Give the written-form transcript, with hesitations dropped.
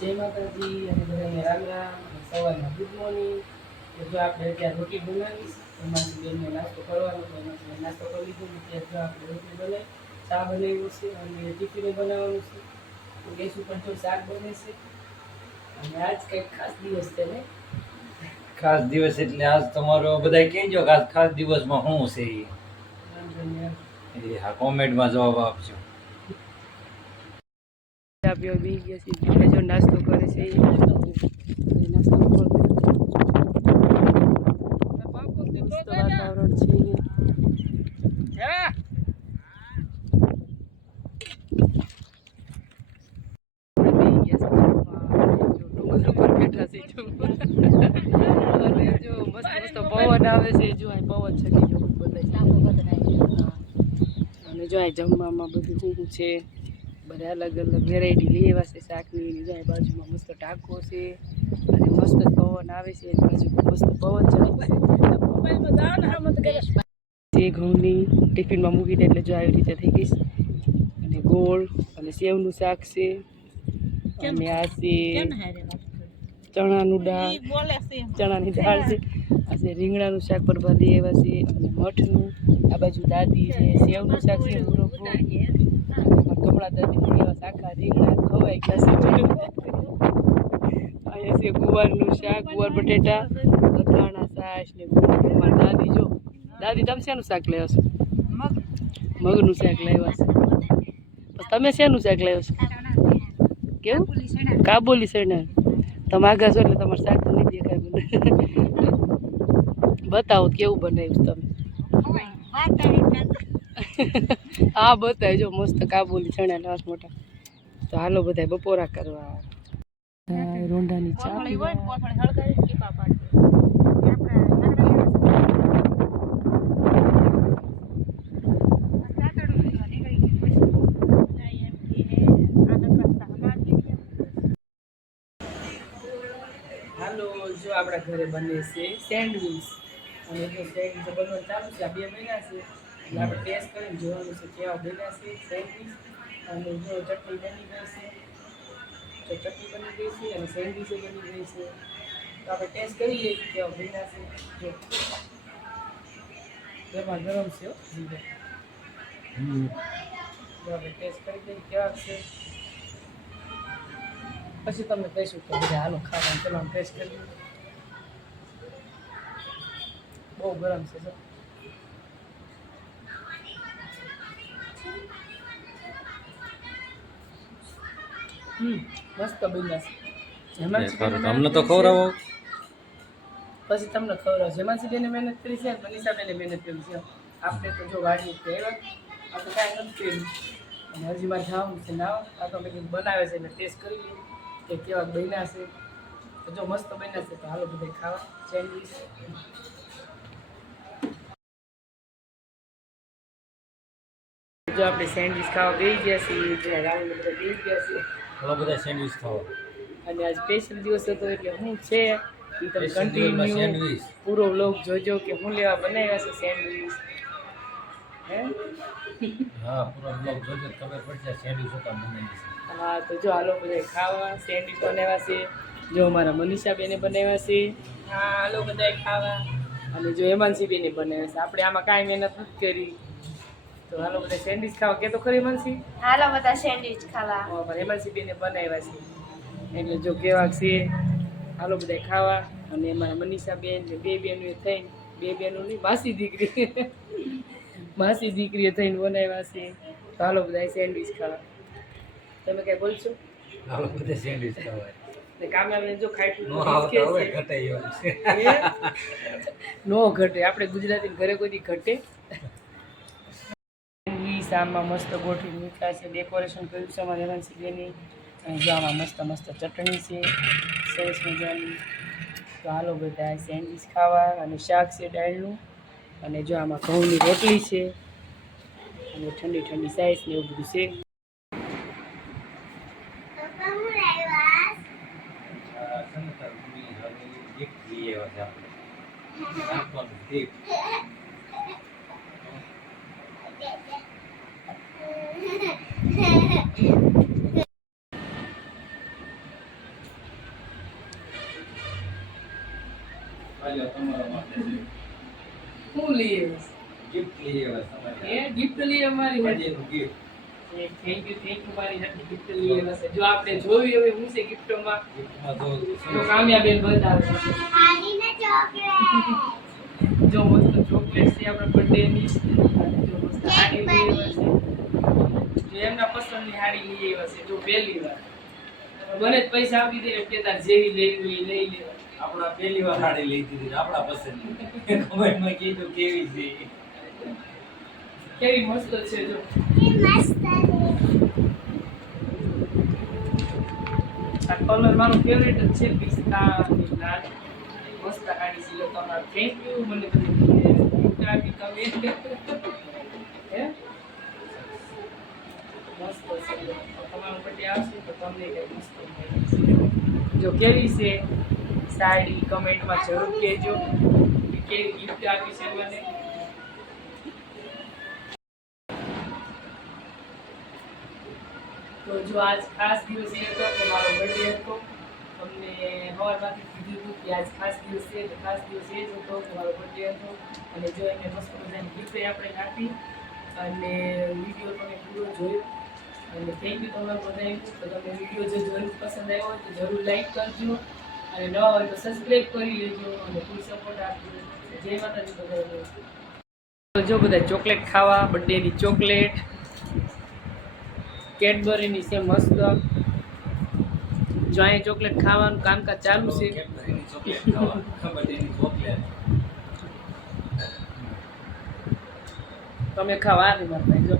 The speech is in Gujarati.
જય માતાજી અને બધાને રામ રામ અને સવારના ગુડ મોર્નિંગ. તો જો આપણે અત્યારે રોટલી બનાવીશ, એમાંથી બેનને નાસ્તો કરવાનો તો એમાંથી નાસ્તો કરી લીધો. ત્યારે જો આપણે રોટલી બનાવી, ચા બનાવ્યું છે અને ટિફિને બનાવવાનું છે. તો ગેસ ઉપર જો શાક બને છે અને આજ કંઈક ખાસ દિવસ છે ને. ખાસ દિવસ એટલે આજ તમારો બધા કહેજો કે આજ ખાસ દિવસમાં શું છે એ હા કોમેન્ટમાં જવાબ આપજો. આપીઓ બી ગયા છે, બીજા જો નાસ્તો કરે છે એ નાસ્તો વાતાવરણ છે. પવન આવે છે, જો આ પવન છકી જો બધા અને જો આ જમવામાં બધું શું છે, બધા અલગ અલગ વેરાયટી લઈ આવ્યા છે શાકની. જો બાજુમાં મસ્ત ટાંકો છે અને મસ્ત પવન આવે છે, બાજુમાં મસ્ત પવન છે. ઘઉંની ટિફિનમાં મૂકી દે એટલે જો આવી રીતે થઈ ગઈ અને ગોળ અને સેવનું શાક છે અને આ છે ચણાની દાળ છે. આ છે રીંગણાનું શાક બરબાદ લઈ આવ્યા છે અને મઠનું. આ બાજુ દાદી છે સેવનું શાક છે, કમળા દાદી એવા શાખા રીંગણા ખવાઈ ગયા છે. અહીંયા છે ગુવારનું શાક, ગુવાર બટેટા, અથાણા, છાશ ને અમારા દાદી જો. દાદી તમે શેનું શાક લાવ્યા છો? મગનું શાક લાવ્યા છે. તમે શેનું શાક લાવ્યા છો? કેવું? કાબુલી ચણા. તમે આગળ છો એટલે તમારે શાક તો નહીં દેખાય મને. બતાવો કેવું બનાવ્યું તમે? હા બતાવજો. મસ્ત કાબુલી ચણા લાસ મોટા. તો હાલો બધા બપોરા કરવા. રોંડાની ચા હાલો. જો આપણા ઘરે બને છે સેન્ડવીચ અને જો સેન્ડવીચ બનવાનું ચાલુ છે. આ 2 મહિના છે એટલે આપણે ટેસ્ટ કરીને જોવાનું છે કેવા બન્યા છે સેન્ડવીચ. અને જો ચટણી બની ગઈ છે, તો ચટણી બની ગઈ છે અને સેન્ડવીચ બની ગઈ છે. તો આપણે ટેસ્ટ કરી લઈએ કેવા બન્યા છે. જો ગરમા ગરમ છે જો આપણે ટેસ્ટ કરી લઈએ કેવા છે, પછી તમને કહીશું કે બધા હાલો ખાવાનું. ચલો ટેસ્ટ કરી લઈએ. બહુ ગરમ છે જો. મસ્ત બન્યા છે. તમને તો ખવડાવો પછી તમને ખવડાવ. જેમાંથી બેને મહેનત કરી છે, મનીષા બેને મહેનત કરી છે. આપણે તો જો વાડી આવ્યા, આપણે કાંઈ નથી કર્યું અને હજી મારે જવાનું છે નાવ. આ તો મેં બનાવે છે એટલે ટેસ્ટ કરી લઈએ કે કેવા બન્યા છે. તો જો મસ્ત બન્યા છે તો હાલો બધા ખાવા સેન્ડવીચ. જો આપણે સેન્ડવીચ ખાવા બેસી ગયા છીએ, જે રાઉન્ડ બધા બેસી ગયા છે. ઘણા બધા સેન્ડવીચ ખાવા અને આજ સ્પેશિયલ દિવસ હતો એટલે હું છે એ તમે કન્ટિન્યુ પૂરો વ્લોગ જોજો કે હું લેવા બનાવ્યા છે સેન્ડવીચ. હે હા પૂરો બ્લોગ જોજો ખબર પડશે સેન્ડવીચ શું કામ બનાવી છે. હા તો જો હાલો બધા ખાવા. સેન્ડવીચ બનાવ્યા છે, જો અમારા મનીષા બેને બનાવ્યા છે. હા હાલો બધા ખાવા. અને જો હેમાંસી બેને બનાવ્યા છે. આપણે આમાં કાંઈ મહેનત નથી કરી. તો હાલો બધા સેન્ડવીચ ખાવા. કે તો ખરી હેમાંસી? હાલો બધા સેન્ડવીચ ખાવા. હેમાંસી બેને બનાવ્યા છે એટલે જો કેવા છે હાલો બધા ખાવા. અને અમારા મનીષા બેન ને 2 બહેનો થઈને, 2 બહેનો નહીં માસી દીકરી માસી દીકરીએ થઈને બનાવ્યા છે. તો હાલો બધા સેન્ડવીચ ખાવા. તમે કઈ બોલશો? હાલો બધા સેન્ડવીચ ખાવા. ને કામયાબી જો ખાઈ નો આવતો હવે ઘટે એવું છે. નો ઘટે. આપણે ગુજરાતી ઘરે કોઈ દી ઘટે. આમાં મસ્ત ગોઠવી મૂક્યા છે, ડેકોરેશન કર્યું છે અમારા હેમાંસી બેની. અને જો આમાં મસ્ત મસ્ત ચટણી છે સરસ મજાની. તો હાલો બધા સેન્ડવીચ ખાવા. અને શાક છે દાળનું. અને જો આમાં ઘઉંની રોટલી છે અને ઠંડી ઠંડી સાઈઝ ને એવું બધું છે. હાલો તમારા માટે શું લઈ આવ્યા ગિફ્ટ લઈ આવ્યા તમારે એ ગિફ્ટ લઈ અમારી હાટુ. બર્થડેનું gift. થેન્ક યુ મારી હાટુ ગિફ્ટ લઈ આવ્યા છે. જો આપણે જોયું હવે હું છે ગિફ્ટમાં giftમાં તો તો કામયાબેન બતાવે છે. જો મસ્ત ચોકલેટ છે આપણા બર્થડે ની જો મસ્ત હાડી લઈ આવ્યા છે. જો એમના પસંદની હાડી લઈ આવ્યા છે. જો પહેલી વાર મને જ પૈસા આપી દે કે તાર જેવી લેવી હોય લઈ લેવા. આપણા પહેલી વાર સાડી લઈ દીધી આપણા પસંદની કમેન્ટમાં કીધું કેવી છે કેવી મસ્ત છે જો આ કલર મારો ફેવરેટ જ છે પિસ્તા અને લાલ મસ્ત હાડી છે તમારો થેન્ક યુ મને ગિફ્ટ આપી તમે હે મસ્ત છે તમારો બર્થડે આવશે તો તમને કઈ મસ્ત મળશે. જો કેવી છે સાડી કમેન્ટમાં જરૂર કહેજો કે કેવી ગિફ્ટ આપી છે મને. તો જો આજ ખાસ દિવસ એ હતો કે મારો બર્થડે હતો. તમને સવારમાંથી કીધું હતું કે આજ ખાસ દિવસ છે તો ખાસ દિવસ એ જ હતો કે મારો બર્થડે હતો. અને જો એને મસ્ત મજાની ગિફ્ટ આપણે આપી અને વિડીયો તમે પૂરો જોયો અને થેન્ક યુ તમારું બધાને. તો તમને વિડીયો જો જરૂર પસંદ આવ્યો હોય તો જરૂર લાઈક કરજો અને ન હોય તો સબસ્ક્રાઈબ કરી લેજો અને ફૂલ સપોર્ટ આપજો. જય માતાજી બધાને. તો જો બધા ચોકલેટ ખાવા બર્થડેની ચોકલેટ કેડબરીની છે મસ્ત. જો અહીંયા ચોકલેટ ખાવાનું કામકાજ ચાલુ છે. કેડબરીની ચોકલેટ ખાવા બર્થડેની ચોકલેટ તમે ખાવા આવી મારા ભાઈ જો